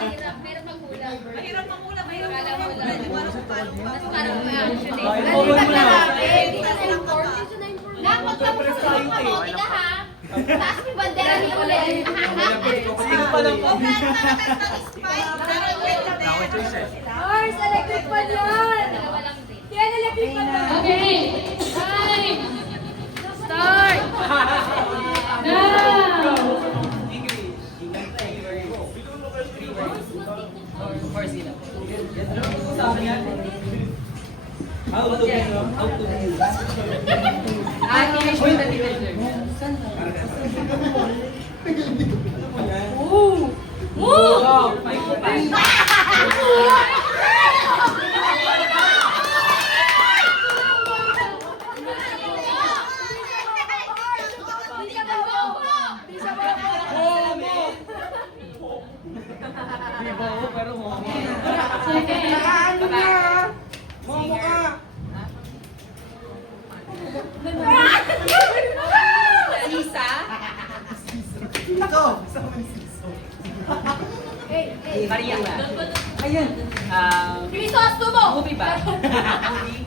Mahirap magkulang. Mahirap mamula, mahirap Akala mo mamula. lang. Di ba kung paano ba? Mas parang actually. Nak, magkamusta ka mo, kita ha? Taas mo yung bandera ni ulit. Sino pa lang po? Huwag na ng spike. Mars, electric fan yan! Dalawa lang din. Yan, electric fan yan! Okay. Time. Start. Now. How to be? Sisa? Maria na. Ayun. Crisostomo! Movie ba? Movie?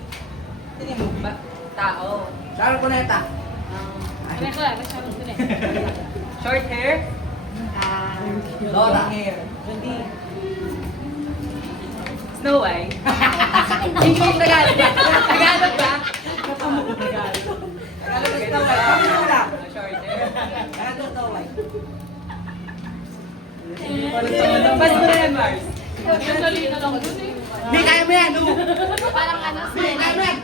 Sino yung movie ba? Tao. Sharon Cuneta. Short hair? Lola. hair. Hindi. Snow White? English Tagalog ba? Tagalog ba? Tagalog. Tagalog. Snow White. Kami na wala. Short hair. Ano Snow White? Pas mo na yan, Mars. Sandali na lang dun eh. Hindi, kaya mo yan, no? Parang ano, Hindi, kaya mo yan.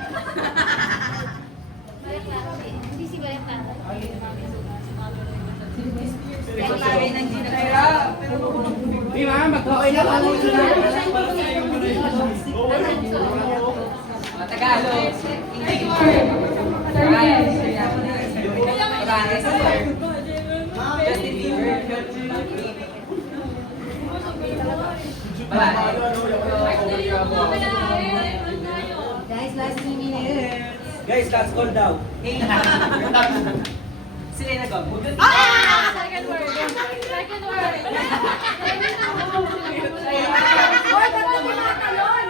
hindi si Valentano. Hindi, mama, mag-okay lang. Ano yun na? Tagalog. Take word. 30. Justin Bieber. Guys, last 2 minutes. Guys, last call daw. Selena Gomez. Second word. Second word. Or, ba't mo tumatalon?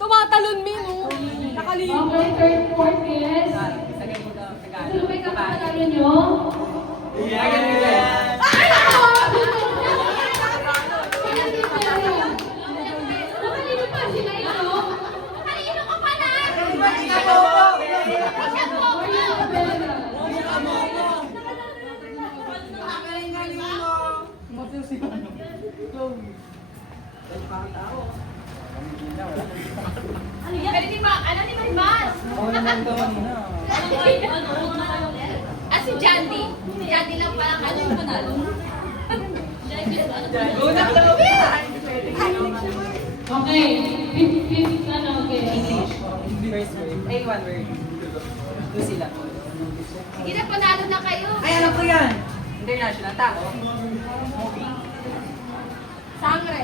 Tumatalon, Mino. Nakalimutan. Okay, third, fourth, yes. Sagay mo daw. Tagalog. Sino ba yung kapatalo nyo? Yeah. Nakalino pa sila ito? Kanino ka pala? Ano yan? Ano ni Marimas? Ako naman ito kanina. Si Jandy. Si Jandy lang parang ano yung panalo. Una daw. Okay, fifth, ano, okay. English. First word. Ay, one word. Two sila. Sige na, panalo na kayo. Ay, alam ko yan. International. Tao. Movie. Sangre.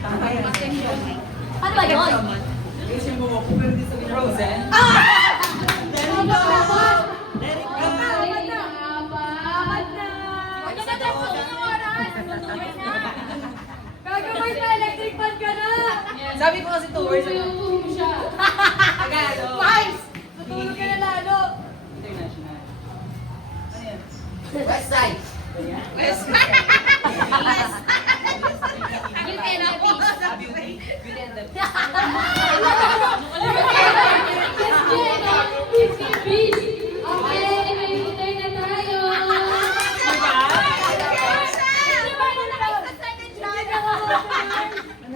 Tama yan. Ano ba yun? Frozen. Gagawin na, electric fan ka na! Sabi ko kasi 2 words.